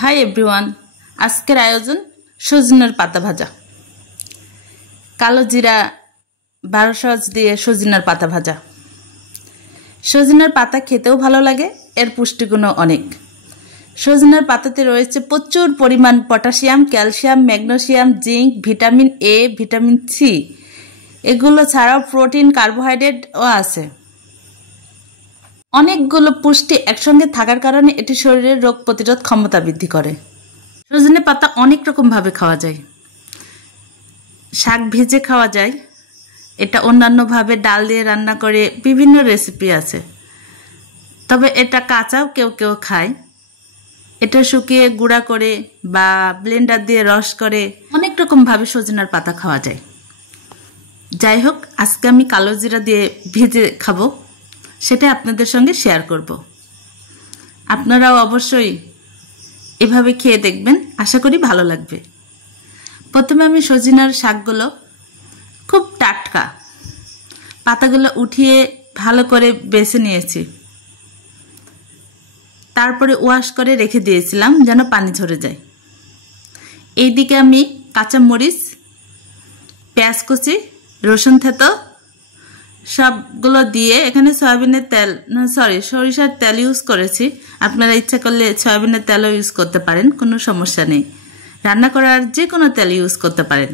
Hi everyone, আজকের আয়োজন সজনের পাতা ভাজা। কালো জিরা 12 দিয়ে সজনের পাতা ভাজা। সজনের পাতা খেতেও ভালো লাগে, এর পুষ্টিগুণও অনেক। সজনের পাতাতে রয়েছে প্রচুর পরিমাণ potassium, calcium, magnesium, zinc, vitamin A, vitamin C. এগুলো ছাড়াও প্রোটিন, কার্বোহাইড্রেটও আছে। অনেকগুলো পুষ্টি একসঙ্গে থাকার কারণে এটি শরীরের রোগ প্রতিরোধ ক্ষমতা বৃদ্ধি করে। সজনে পাতা অনেক রকমভাবে খাওয়া যায়। শাক ভেজে খাওয়া যায়, এটা অন্যান্যভাবে ডাল দিয়ে রান্না করে বিভিন্ন রেসিপি আছে। তবে এটা কাঁচাও কেউ কেউ খায়। এটা শুকিয়ে গুঁড়া করে বা ব্লেন্ডার দিয়ে রস করে অনেক রকমভাবে সজনের পাতা খাওয়া যায়। যাই হোক, আজকে আমি কালো জিরা দিয়ে ভেজে খাবো, সেটা আপনাদের সঙ্গে শেয়ার করব। আপনারাও অবশ্যই এভাবে খেয়ে দেখবেন, আশা করি ভালো লাগবে। প্রথমে আমি সজনার শাকগুলো খুব টাটকা পাতাগুলো উঠিয়ে ভালো করে বেছে নিয়েছি। তারপরে ওয়াশ করে রেখে দিয়েছিলাম যেন পানি ঝরে যায়। এইদিকে আমি কাঁচামরিচ, পেঁয়াজ কুচি, রসুন থেতো সবগুলো দিয়ে এখানে সরিষার তেল ইউজ করেছি। আপনারা ইচ্ছা করলে সয়াবিনের তেলও ইউজ করতে পারেন, কোনো সমস্যা নেই। রান্না করার যে কোনো তেল ইউজ করতে পারেন।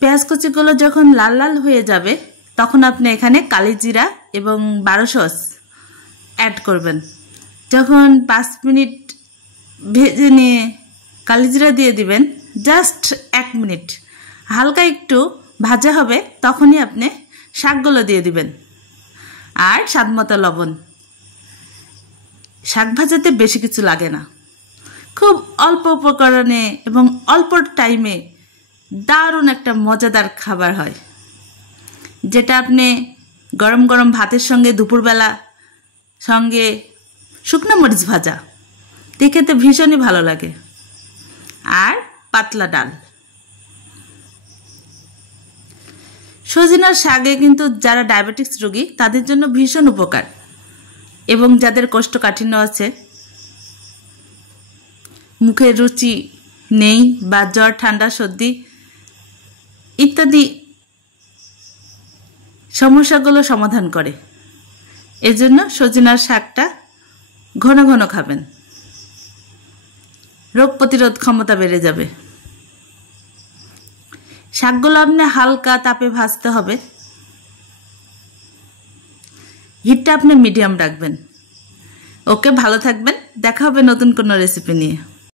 পেঁয়াজ কুচিগুলো যখন লাল লাল হয়ে যাবে তখন আপনি এখানে কালি জিরা এবং 12 অ্যাড করবেন। যখন 5 মিনিট ভেজে নিয়ে কালি জিরা দিয়ে দিবেন, জাস্ট 1 মিনিট হালকা একটু ভাজা হবে, তখনই আপনি শাকগুলো দিয়ে দিবেন আর স্বাদমতো লবণ। শাক ভাজাতে বেশি কিছু লাগে না, খুব অল্প উপকরণে এবং অল্প টাইমে দারুণ একটা মজাদার খাবার হয়, যেটা আপনি গরম গরম ভাতের সঙ্গে, দুপুরবেলা সঙ্গে শুকনো মরিচ ভাজা দিয়ে খেতে ভীষণই ভালো লাগে। আর পাতলা ডাল। সজনার শাকে কিন্তু যারা ডায়াবেটিস রোগী তাদের জন্য ভীষণ উপকার, এবং যাদের কোষ্ঠকাঠিন্য আছে, মুখের রুচি নেই বা জ্বর, ঠান্ডা, সর্দি ইত্যাদি সমস্যাগুলো সমাধান করে। এজন্য সজনার শাকটা ঘন ঘন খাবেন, রোগ প্রতিরোধ ক্ষমতা বেড়ে যাবে। শাকগুলো আপনি হালকা তাপে ভাজতে হবে, হিটটা আপনি মিডিয়াম রাখবেন। ওকে, ভালো থাকবেন, দেখা হবে নতুন কোনো রেসিপি নিয়ে।